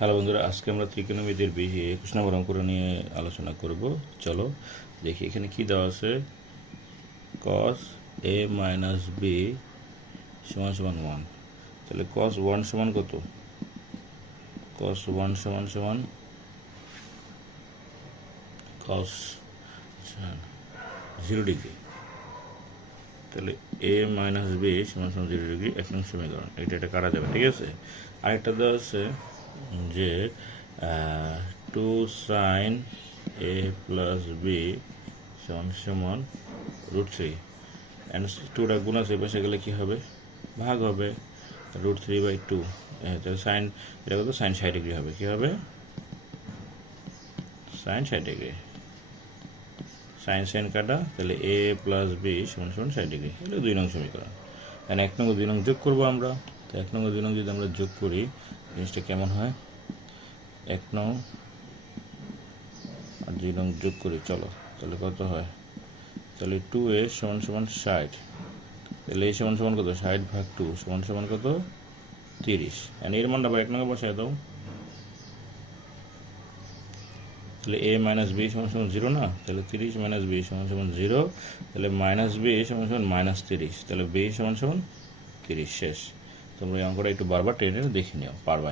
Hello বন্ধুরা, আজকে আমরা ত্রিকোণমিতির 21 নম্বর অঙ্কটা নিয়ে আলোচনা করব। চলো দেখি এখানে কি দেওয়া আছে। cos a মাইনাস বি সমান সমান 1। তাহলে cos 1 সমান কত? cos 1 সমান সমান cos 0 ডিগ্রি। তাহলে a মাইনাস বি সমান সমান 0 ডিগ্রি, 1 নং সমীকরণ। এটা কাটা যাবে, ঠিক আছে। আরেকটা দেওয়া আছে যে 2 sin a প্লাস বি সমান সমান √3, অ্যান্ড 2টা গুণ আছে পাশে গেলে কী হবে? ভাগ হবে। √3/2। তাহলে সাইন, এটা কত? সাইন 60 ডিগ্রি হবে। কী হবে? Sign 60 degree. সাইন সাইন কাটা, তাহলে a প্লাস বি সমান সমান 60 ডিগ্রি। এটা 2 নং সমীকরণ। তাহলে 1 নং ও 2 নং যোগ করবো আমরা। তো 1 নং ও 2 নং যদি আমরা যোগ করি, জিনিসটা কেমন হয়? 1 নং আর 2 নং যোগ করি, চলো। তাহলে কত হয়? তাহলে 2a সমান সমান 60। তাহলে a সমান সমান কত? 60/2 সমান সমান কত? 30। এর মানটা আবার 1 নঙ্গে বসায় দাও। তাহলে a মাইনাস বি সমান সমান 0 না? তাহলে 30 মাইনাস বি সমান সমান 0। তাহলে মাইনাস বি সমান সমান -30। তাহলে বি সমান সমান 30। শেষ। তোমরা এই অঙ্কটা একটু বারবার টেনে দেখে নিও, পারবা।